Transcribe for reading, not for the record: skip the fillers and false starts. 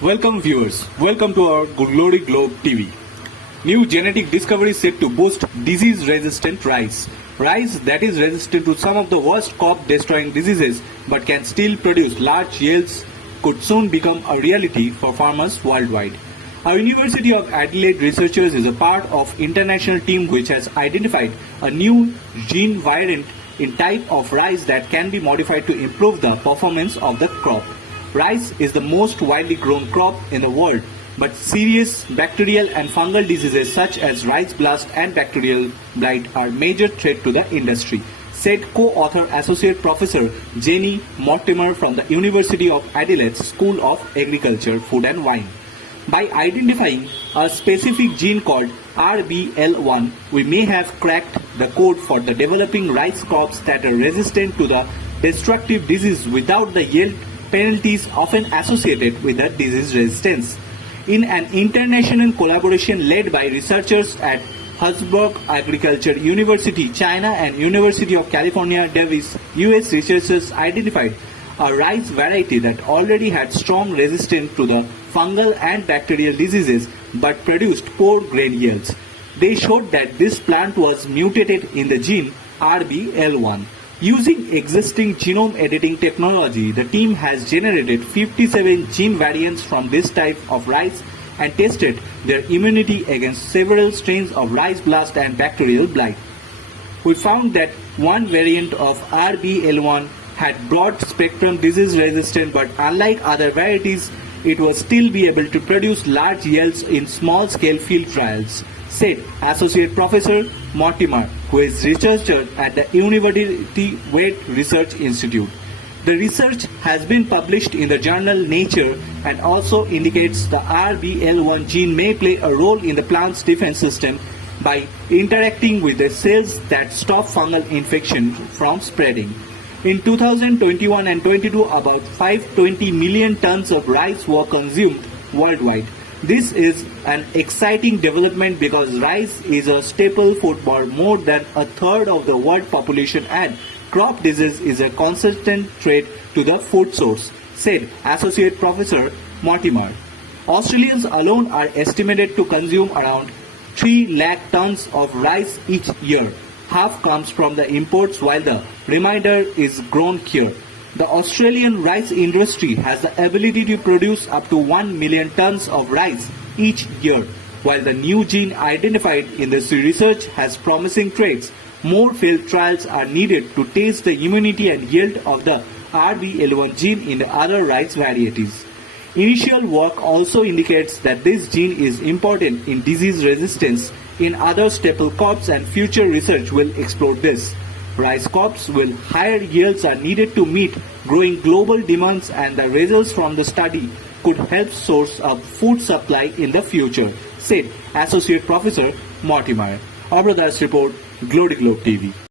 Welcome viewers, welcome to our Glory Globe TV. New genetic discovery set to boost disease-resistant rice. Rice that is resistant to some of the worst crop-destroying diseases but can still produce large yields could soon become a reality for farmers worldwide. Our University of Adelaide researchers is a part of international team which has identified a new gene variant in type of rice that can be modified to improve the performance of the crop. Rice is the most widely grown crop in the world, but serious bacterial and fungal diseases such as rice blast and bacterial blight are major threat to the industry, said co-author Associate Professor Jenny Mortimer from the University of Adelaide School of Agriculture, Food and Wine. By identifying a specific gene called RBL1, we may have cracked the code for the developing rice crops that are resistant to the destructive disease without the yield penalties often associated with the disease resistance. In an international collaboration led by researchers at Hillsborough Agriculture University, China and University of California, Davis, US researchers identified a rice variety that already had strong resistance to the fungal and bacterial diseases but produced poor grain yields. They showed that this plant was mutated in the gene RBL1. Using existing genome editing technology, the team has generated 57 gene variants from this type of rice and tested their immunity against several strains of rice blast and bacterial blight. We found that one variant of RBL1 had broad spectrum disease resistance, but unlike other varieties, it will still be able to produce large yields in small scale field trials, said Associate Professor Mortimer, who is researcher at the University Wade Research Institute. The research has been published in the journal Nature and also indicates the RBL1 gene may play a role in the plant's defense system by interacting with the cells that stop fungal infection from spreading. In 2021 and 22, about 520 million tons of rice were consumed worldwide. This is an exciting development because rice is a staple food for more than a third of the world population and crop disease is a consistent threat to the food source, said Associate Professor Mortimer. Australians alone are estimated to consume around 3 lakh tons of rice each year. Half comes from the imports while the remainder is grown here. The Australian rice industry has the ability to produce up to 1 million tons of rice each year. While the new gene identified in this research has promising traits, more field trials are needed to test the immunity and yield of the RBL1 gene in the other rice varieties. Initial work also indicates that this gene is important in disease resistance in other staple crops, and future research will explore this. Rice crops with higher yields are needed to meet growing global demands, and the results from the study could help source a food supply in the future, said Associate Professor Mortimer. Our brothers report, Glory Globe TV.